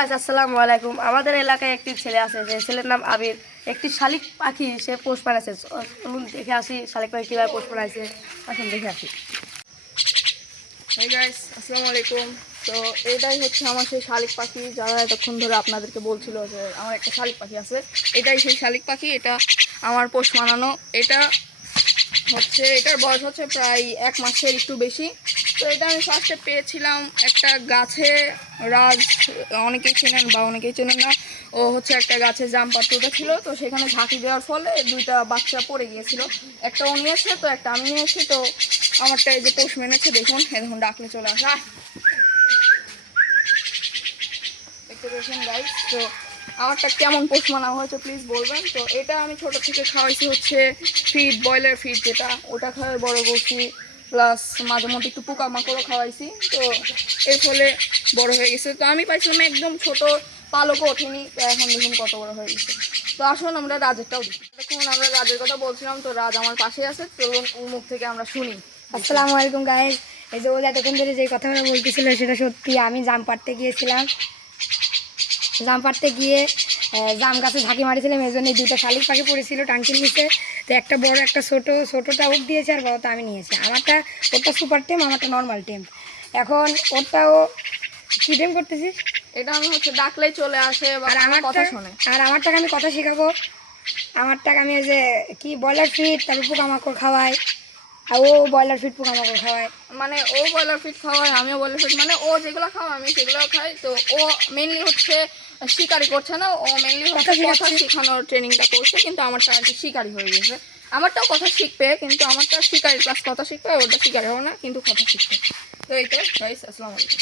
Guys আসসালামু আলাইকুম। আমাদের এলাকায় একটি ছেলে আছে, যে ছেলের নাম আবির। একটি শালিক পাখি সে পোষ বানাইছে। চলুন দেখে আসি শালিক পাখি কীভাবে পোষ বানাইছে। আসুন দেখে আসি। হাই গাইস, আসসালামু আলাইকুম। তো এটাই হচ্ছে আমার সেই শালিক পাখি, যারা এতক্ষণ ধরে আপনাদেরকে বলছিল যে আমার একটা শালিক পাখি আছে। এটাই সেই শালিক পাখি, এটা আমার পোষ মানানো। এটার বয়স হচ্ছে প্রায় 1 মাসের একটু বেশি। তো এটা আমি ফার্স্টে পেয়েছিলাম একটা গাছে। রাজ অনেকেই চেনেন বা অনেকেই চেনেন না। ও হচ্ছে একটা গাছে জাম পাত্রটা ছিল, তো সেখানে ঝাঁকি দেওয়ার ফলে 2টা বাচ্চা পড়ে গিয়েছিল। একটা ও নিয়েছে, তো একটা আমি নিয়েছি। তো আমারটা এই যে পোষ মেনেছে, দেখুন এখন ডাকলে চলে আসা দেখতে পেয়েছেন গাইস। তো আমারটা কেমন পোষ মানা হয়েছে প্লিজ বলবেন। তো এটা আমি ছোট থেকে খাওয়াইছি হচ্ছে ফিড, ব্রয়লার ফিড যেটা, ওটা খাওয়াই বড় করছি। প্লাস মাঝে মধ্যে একটু পোকামাকড়ও খাওয়াইছি। তো এর ফলে বড় হয়ে গেছে। তো আমি পাইছিলাম একদম ছোট, পালকও ওঠেনি। তো এখন দেখুন কত বড় হয়ে গেছে। তো আসুন আমরা রাজেরটাও দেখি। দেখুন আমরা রাজের কথা বলছিলাম, তো রাজ আমার পাশে আছে। চলুন ওর মুখ থেকে আমরা শুনি। আসসালামু আলাইকুম গাইস। এই যে ও এতক্ষণ ধরে যে কথাটা বলতেছিল সেটা সত্যি। আমি জাম পাড়তে গিয়েছিলাম, জাম পাড়তে গিয়ে জাম গাছে ঝাঁকি মারিছিলাম, এই জন্য 2টা শালিক পাখি পড়েছিল টাঙ্কির নিচে। তো একটা বড় একটা ছোটোটা ওর দিয়েছে, আর বড়টা আমি নিয়েছি। ওরটা সুপার টেম, আমারটা নর্মাল টেম। এখন ওরটাও কী টেম করতেছিস? এটা আমি হচ্ছে ডাকলেই চলে আসে বা আমার কথা শোনে। আর আমারটাকে আমি কথা শেখাবো। আমারটাকে আমি ওই যে কি ব্রয়লার ফিড, তারপর পোকামাকড় খাওয়াই, আর ও ব্রয়লার ফিড পোকামাকড় খাওয়ায়। মানে ও ব্রয়লার ফিড খাওয়ায়, আমিও ব্রয়লার ফিড, মানে ও যেগুলো খাওয়া আমি সেগুলো খাই। তো ও মেনলি হচ্ছে শিকারি করছে না, ও মেনলি হচ্ছে কথা শেখানোর ট্রেনিংটা করছে। কিন্তু আমারটা আর কি শিকারি হয়ে গেছে। আমারটাও কথা শিখবে, কিন্তু আমারটা শিকারি প্লাস কথা শিখবে, ওটা শিকারি হবে না কিন্তু কথা শিখবে। তো এই তো গাইস, আসসালামু আলাইকুম।